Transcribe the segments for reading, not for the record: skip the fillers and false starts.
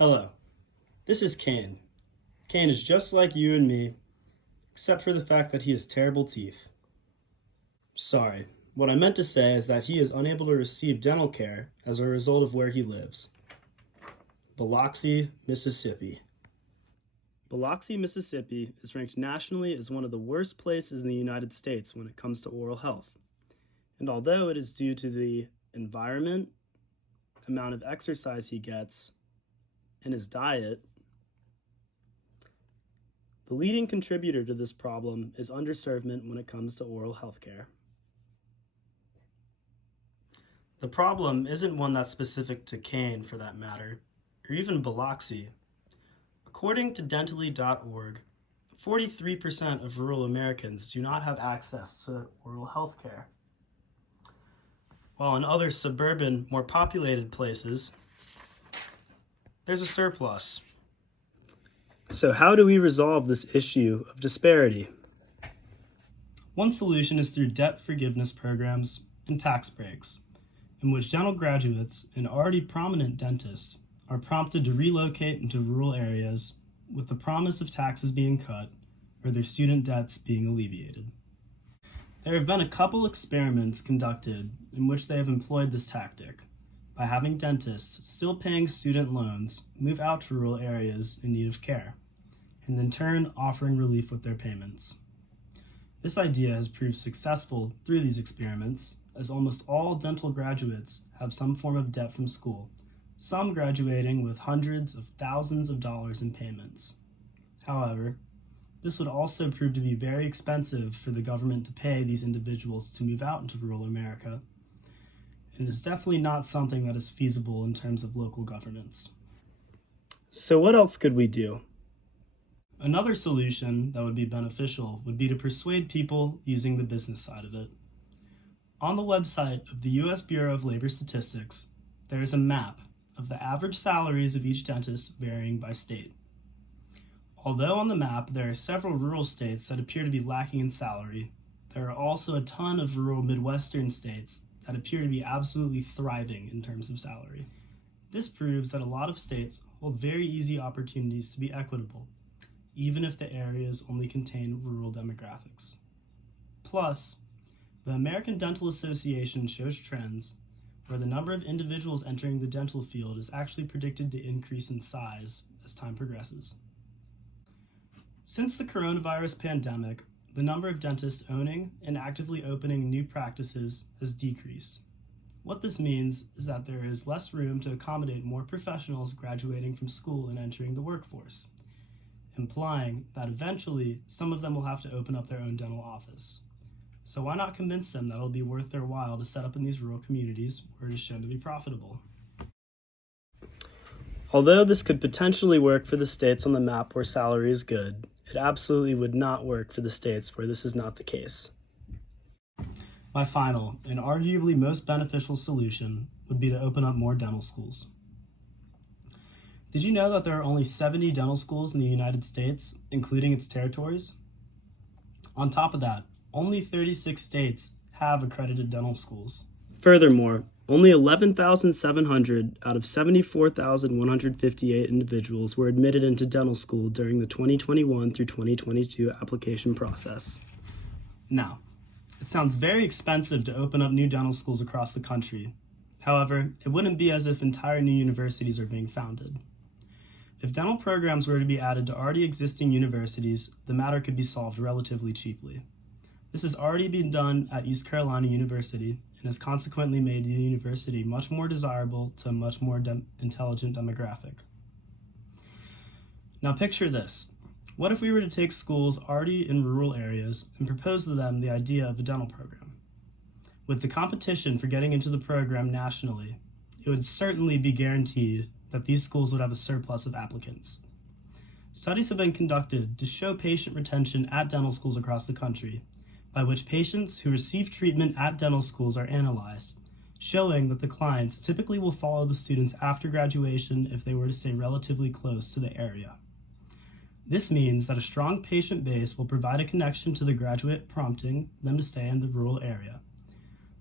Hello, this is Kane. Kane is just like you and me, except for the fact that he has terrible teeth. Sorry, what I meant to say is that he is unable to receive dental care as a result of where he lives. Biloxi, Mississippi. Biloxi, Mississippi is ranked nationally as one of the worst places in the United States when it comes to oral health. And although it is due to the environment, amount of exercise he gets, and his diet, the leading contributor to this problem is underservement when it comes to oral health care. The problem isn't one that's specific to Kane, for that matter, or even Biloxi. According to dentally.org, 43% of rural Americans do not have access to oral health care, while in other suburban, more populated places, there's a surplus. So how do we resolve this issue of disparity? One solution is through debt forgiveness programs and tax breaks, in which dental graduates and already prominent dentists are prompted to relocate into rural areas with the promise of taxes being cut or their student debts being alleviated. There have been a couple experiments conducted in which they have employed this tactic by having dentists still paying student loans move out to rural areas in need of care, and in turn offering relief with their payments. This idea has proved successful through these experiments, as almost all dental graduates have some form of debt from school, some graduating with hundreds of thousands of dollars in payments. However, this would also prove to be very expensive for the government to pay these individuals to move out into rural America, and is definitely not something that is feasible in terms of local governance. So what else could we do? Another solution that would be beneficial would be to persuade people using the business side of it. On the website of the U.S. Bureau of Labor Statistics, there is a map of the average salaries of each dentist varying by state. Although on the map there are several rural states that appear to be lacking in salary, there are also a ton of rural Midwestern states that appear to be absolutely thriving in terms of salary. This proves that a lot of states hold very easy opportunities to be equitable, even if the areas only contain rural demographics. Plus, the American Dental Association shows trends where the number of individuals entering the dental field is actually predicted to increase in size as time progresses. Since the coronavirus pandemic, the number of dentists owning and actively opening new practices has decreased. What this means is that there is less room to accommodate more professionals graduating from school and entering the workforce, implying that eventually some of them will have to open up their own dental office. So why not convince them that it'll be worth their while to set up in these rural communities where it is shown to be profitable? Although this could potentially work for the states on the map where salary is good, it absolutely would not work for the states where this is not the case. My final, and arguably most beneficial solution would be to open up more dental schools. Did you know that there are only 70 dental schools in the United States, including its territories? On top of that, only 36 states have accredited dental schools. Furthermore, only 11,700 out of 74,158 individuals were admitted into dental school during the 2021 through 2022 application process. Now, it sounds very expensive to open up new dental schools across the country. However, it wouldn't be as if entire new universities are being founded. If dental programs were to be added to already existing universities, the matter could be solved relatively cheaply. This has already been done at East Carolina University and has consequently made the university much more desirable to a much more intelligent demographic. Now picture this. What if we were to take schools already in rural areas and propose to them the idea of a dental program? With the competition for getting into the program nationally, it would certainly be guaranteed that these schools would have a surplus of applicants. Studies have been conducted to show patient retention at dental schools across the country, by which patients who receive treatment at dental schools are analyzed, showing that the clients typically will follow the students after graduation if they were to stay relatively close to the area. This means that a strong patient base will provide a connection to the graduate, prompting them to stay in the rural area.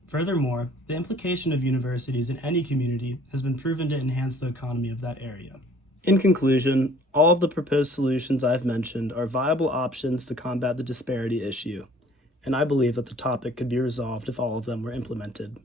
Furthermore, the implication of universities in any community has been proven to enhance the economy of that area. In conclusion, all of the proposed solutions I've mentioned are viable options to combat the disparity issue, and I believe that the topic could be resolved if all of them were implemented.